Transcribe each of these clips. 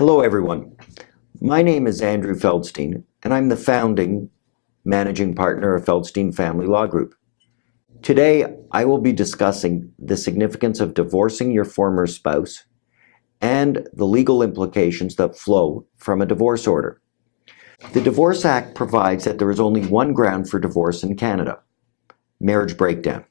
Hello everyone. My name is Andrew Feldstein and I'm the founding managing partner of Feldstein Family Law Group. Today I will be discussing the significance of divorcing your former spouse and the legal implications that flow from a divorce order. The Divorce Act provides that there is only one ground for divorce in Canada: marriage breakdown.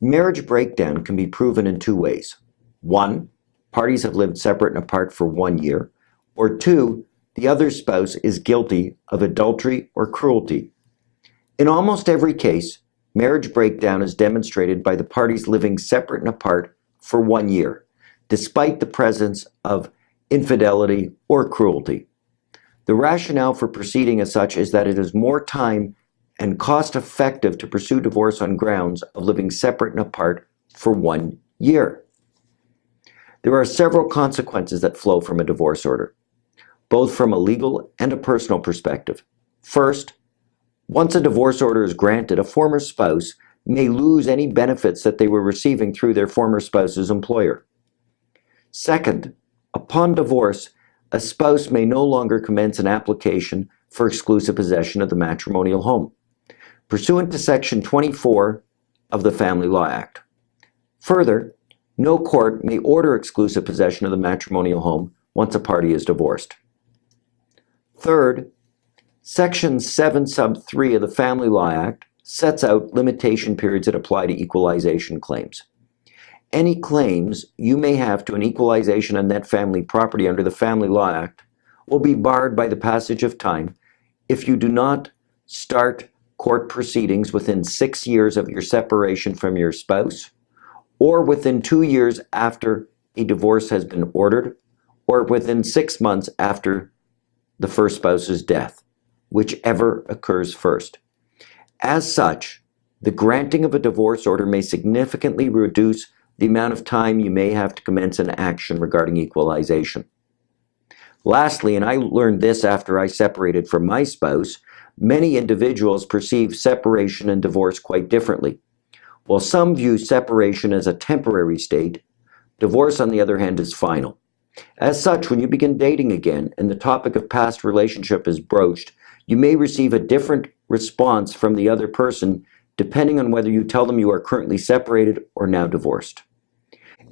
Marriage breakdown can be proven in two ways. One, parties have lived separate and apart for 1 year, or two, the other spouse is guilty of adultery or cruelty. In almost every case, marriage breakdown is demonstrated by the parties living separate and apart for 1 year, despite the presence of infidelity or cruelty. The rationale for proceeding as such is that it is more time and cost-effective to pursue divorce on grounds of living separate and apart for 1 year. There are several consequences that flow from a divorce order, both from a legal and a personal perspective. First, once a divorce order is granted, a former spouse may lose any benefits that they were receiving through their former spouse's employer. Second, upon divorce, a spouse may no longer commence an application for exclusive possession of the matrimonial home, pursuant to Section 24 of the Family Law Act. Further, no court may order exclusive possession of the matrimonial home once a party is divorced. Third, Section 7 sub 3 of the Family Law Act sets out limitation periods that apply to equalization claims. Any claims you may have to an equalization on net family property under the Family Law Act will be barred by the passage of time if you do not start court proceedings within 6 years of your separation from your spouse, or within 2 years after a divorce has been ordered, or within 6 months after the first spouse's death, whichever occurs first. As such, the granting of a divorce order may significantly reduce the amount of time you may have to commence an action regarding equalization. Lastly, and I learned this after I separated from my spouse, many individuals perceive separation and divorce quite differently. While some view separation as a temporary state, divorce, on the other hand, is final. As such, when you begin dating again and the topic of past relationship is broached, you may receive a different response from the other person depending on whether you tell them you are currently separated or now divorced.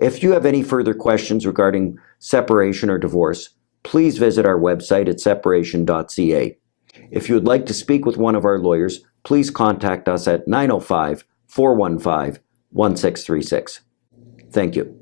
If you have any further questions regarding separation or divorce, please visit our website at separation.ca. If you would like to speak with one of our lawyers, please contact us at 905-415-1636. Thank you.